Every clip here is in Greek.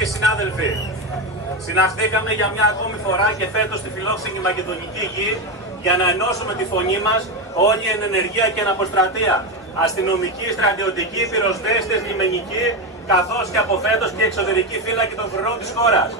και συνάδελφοι, συναχθήκαμε για μια ακόμη φορά και φέτος στη φιλόξενη Μακεδονική Γη για να ενώσουμε τη φωνή μας όλη εν ενεργεία και εν αποστρατεία. Αστυνομικοί, στρατιωτικοί, πυροσβέστες, λιμενικοί, καθώς και από φέτος και εξωτερικοί φύλακοι των φρουρών της χώρας.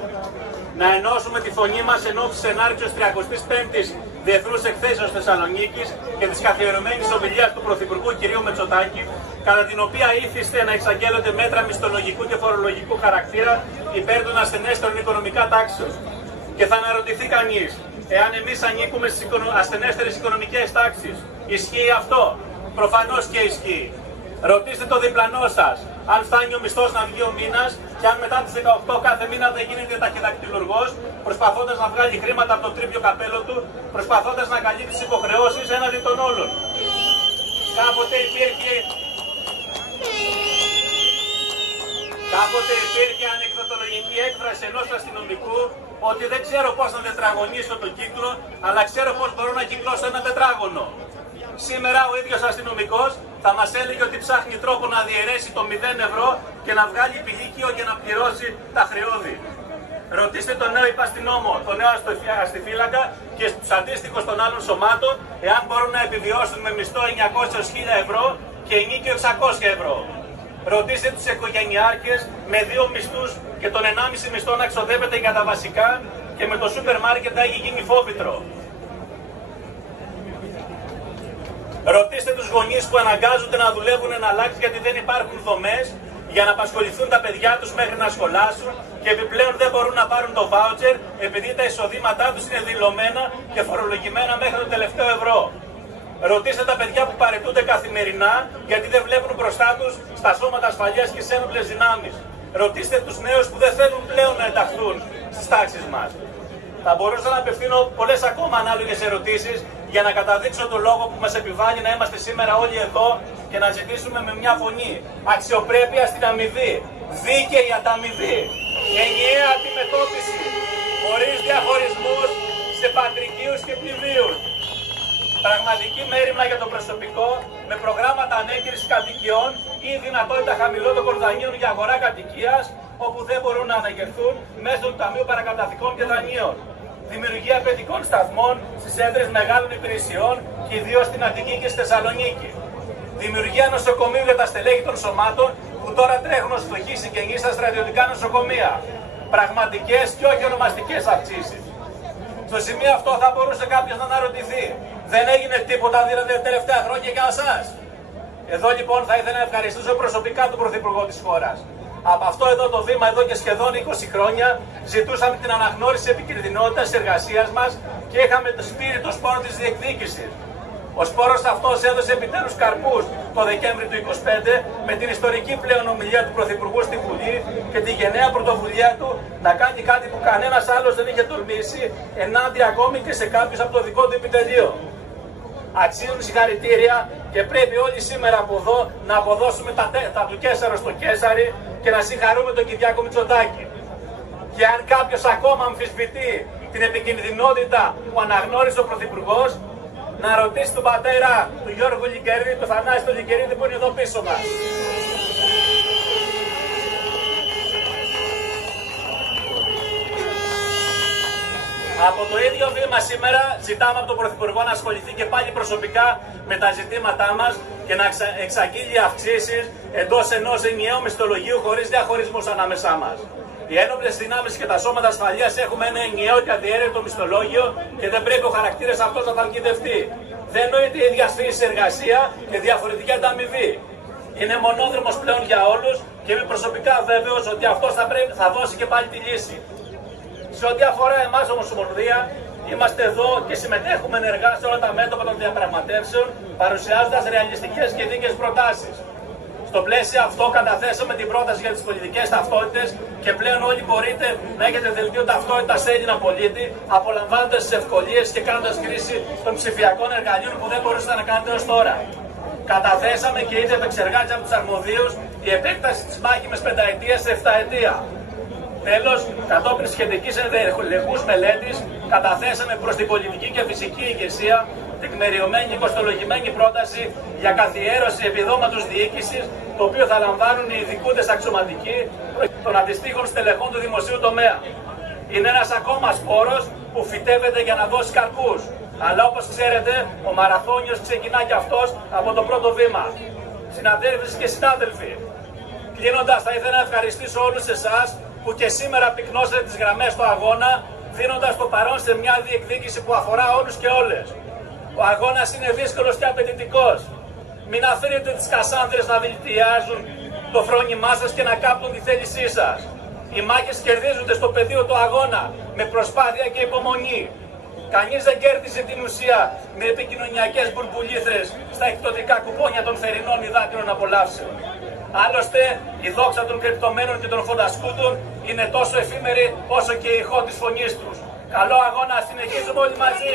Να ενώσουμε τη φωνή μας εν ώψη της ενάρξεως 35ης Διεθνούς Εκθέσεως Θεσσαλονίκης και της καθιερωμένης ομιλίας του Πρωθυπουργού κ. Μητσοτάκη, κατά την οποία ήθιστε να εξαγγέλλονται μέτρα μισθολογικού και φορολογικού χαρακτήρα υπέρ των ασθενέστερων οικονομικά τάξεων. Και θα αναρωτηθεί κανείς, εάν εμείς ανήκουμε στις ασθενέστερες οικονομικές τάξεις, ισχύει αυτό? Προφανώς και ισχύει. Ρωτήστε το διπλανό σας, αν φτάνει ο μισθός να βγει ο μήνας και αν μετά τις 18 κάθε μήνα δεν γίνεται ταχυδακτυλουργός, προσπαθώντας να βγάλει χρήματα από το τρίπιο καπέλο του, προσπαθώντας να καλύψει τις υποχρεώσεις έναντι των όλων. Κάποτε υπήρχε ανεκδοτολογική έκφραση ενός αστυνομικού ότι δεν ξέρω πώς να τετραγωνίσω τον κύκλο, αλλά ξέρω πώς μπορώ να κυκλώσω ένα τετράγωνο. Σήμερα ο ίδιος αστυνομικός θα μας έλεγε ότι ψάχνει τρόπο να διαιρέσει το 0 ευρώ και να βγάλει πηλίκιο για να πληρώσει τα χρεώδη. Ρωτήστε τον νέο υπαστηνόμο, τον νέο αστιφύλακα και στους αντίστοιχους των άλλων σωμάτων εάν μπορούν να επιβιώσουν με μισθό 900.000 ευρώ και ενίκιο 600 ευρώ. Ρωτήστε τους οικογενειάρχες με 2 μισθούς και τον 1,5 μισθό να ξοδεύεται για τα βασικά και με το σούπερ μάρκετ να έχει γίνει φόβητρο. Ρωτήστε τους γονείς που αναγκάζονται να δουλεύουν εν αλλάξει γιατί δεν υπάρχουν δομές για να απασχοληθούν τα παιδιά τους μέχρι να σχολάσουν και επιπλέον δεν μπορούν να πάρουν το βάουτσερ επειδή τα εισοδήματά τους είναι δηλωμένα και φορολογημένα μέχρι το τελευταίο ευρώ. Ρωτήστε τα παιδιά που παραιτούνται καθημερινά γιατί δεν βλέπουν μπροστά τους στα σώματα ασφαλείας και σε ένοπλες δυνάμεις. Ρωτήστε τους νέους που δεν θέλουν πλέον να ενταχθούν στις τάξεις μας. Θα μπορούσα να απευθύνω πολλές ακόμα ανάλογες ερωτήσεις για να καταδείξω τον λόγο που μας επιβάλλει να είμαστε σήμερα όλοι εδώ και να ζητήσουμε με μια φωνή αξιοπρέπεια στην αμοιβή, δίκαιη ανταμοιβή, ενιαία αντιμετώπιση, χωρίς διαχωρισμούς σε πατρικίους και πληβίους. Πραγματική μέριμνα για το προσωπικό με προγράμματα ανέγερσης κατοικιών ή δυνατότητα χαμηλότερων δανείων για αγορά κατοικίας όπου δεν μπορούν να αναγερθούν μέσω του Ταμείου Παρακαταθήκων και Δανείων. Δημιουργία παιδικών σταθμών στις έδρες μεγάλων υπηρεσιών και ιδίως στην Αττική και στη Θεσσαλονίκη. Δημιουργία νοσοκομείου για τα στελέχη των σωμάτων που τώρα τρέχουν ως φτωχοί συγγενείς στα στρατιωτικά νοσοκομεία. Πραγματικές και όχι ονομαστικές αυξήσεις. Στο σημείο αυτό θα μπορούσε κάποιος να αναρωτηθεί, δεν έγινε τίποτα δηλαδή τα τελευταία χρόνια για εσάς? Εδώ λοιπόν θα ήθελα να ευχαριστήσω προσωπικά τον Πρωθυπουργό της χώρας. Από αυτό εδώ το βήμα, εδώ και σχεδόν 20 χρόνια, ζητούσαμε την αναγνώριση της επικινδυνότητας της εργασίας μας και είχαμε το σπίρτο σπόρο της διεκδίκησης. Ο σπόρος αυτός έδωσε επιτέλους καρπούς το Δεκέμβρη του 2025 με την ιστορική πλέον ομιλία του Πρωθυπουργού στη Βουλή και τη γενναία πρωτοβουλία του να κάνει κάτι που κανένας άλλος δεν είχε τολμήσει, ενάντια ακόμη και σε κάποιους από το δικό του επιτελείο. Αξίζουν συγχαρητήρια και πρέπει όλοι σήμερα από εδώ να αποδώσουμε τα του Καίσαρο στο Καίσαρι και να συγχαρούμε τον Κυριάκο Μητσοτάκη. Και αν κάποιος ακόμα αμφισβητεί την επικινδυνότητα που αναγνώρισε ο Πρωθυπουργός, να ρωτήσει τον πατέρα του Γιώργου Λικερίδη, του Θανάση του Λικερίδη που είναι εδώ πίσω μας. Από το ίδιο βήμα σήμερα ζητάμε από τον Πρωθυπουργό να ασχοληθεί και πάλι προσωπικά με τα ζητήματά μας και να εξαγγείλει αυξήσεις εντός ενός ενιαίου μισθολογίου χωρίς διαχωρισμούς ανάμεσά μας. Οι ένοπλες δυνάμεις και τα σώματα ασφαλείας έχουμε ένα ενιαίο και αδιαίρετο μισθολόγιο και δεν πρέπει ο χαρακτήρας αυτός να ταλκιδευτεί. Δεν νοείται η ίδια φύση εργασία και διαφορετική ανταμοιβή. Είναι μονόδρομος πλέον για όλους και είμαι προσωπικά βέβαιος ότι αυτός θα δώσει και πάλι τη λύση. Σε ό,τι αφορά εμάς όμως Ομοσπονδία, είμαστε εδώ και συμμετέχουμε ενεργά σε όλα τα μέτωπα των διαπραγματεύσεων, παρουσιάζοντας ρεαλιστικές και δίκαιες προτάσεις. Στο πλαίσιο αυτό καταθέσαμε την πρόταση για τις πολιτικές ταυτότητες και πλέον όλοι μπορείτε να έχετε δελτίο ταυτότητας σε Έλληνα πολίτη, απολαμβάνοντας τις ευκολίες και κάνοντας χρήση των ψηφιακών εργαλείων που δεν μπορούσατε να κάνετε ως τώρα. Καταθέσαμε και ήδη επεξεργάζεται από τους αρμοδίους η επέκταση της μάχημης πενταετίας σε 7 ετία. Τέλος, κατόπιν σχετικής ενδελεχούς μελέτης, καταθέσαμε προς την πολιτική και φυσική ηγεσία τεκμεριωμένη κοστολογημένη πρόταση για καθιέρωση επιδόματος διοίκησης το οποίο θα λαμβάνουν οι ειδικούντες αξιωματικοί των αντιστοίχων στελεχών του δημοσίου τομέα. Είναι ένας ακόμα σπόρος που φυτεύεται για να δώσει καρπούς. Αλλά όπως ξέρετε, ο μαραθώνιος ξεκινά και αυτός από το πρώτο βήμα. Συναδέλφοι και συνάδελφοι, κλείνοντας, θα ήθελα να ευχαριστήσω όλους εσάς που και σήμερα πυκνώσατε τις γραμμές του αγώνα, δίνοντας το παρόν σε μια διεκδίκηση που αφορά όλους και όλες. Ο αγώνας είναι δύσκολος και απαιτητικός. Μην αφήνετε τις κασάνδρες να δηλητηριάζουν το φρόνημά σας και να κάπτουν τη θέλησή σας. Οι μάχες κερδίζονται στο πεδίο του αγώνα με προσπάθεια και υπομονή. Κανείς δεν κέρδισε την ουσία με επικοινωνιακές μπουρμπουλήθρες στα εκπτωτικά κουπόνια των θερινών υδάτινων απολαύσεων. Άλλωστε, η δόξα των κρυπτωμένων και των φοντασκούτων είναι τόσο εφήμερη όσο και η ηχό της φωνής τους. Καλό αγώνα, συνεχίζουμε όλοι μαζί!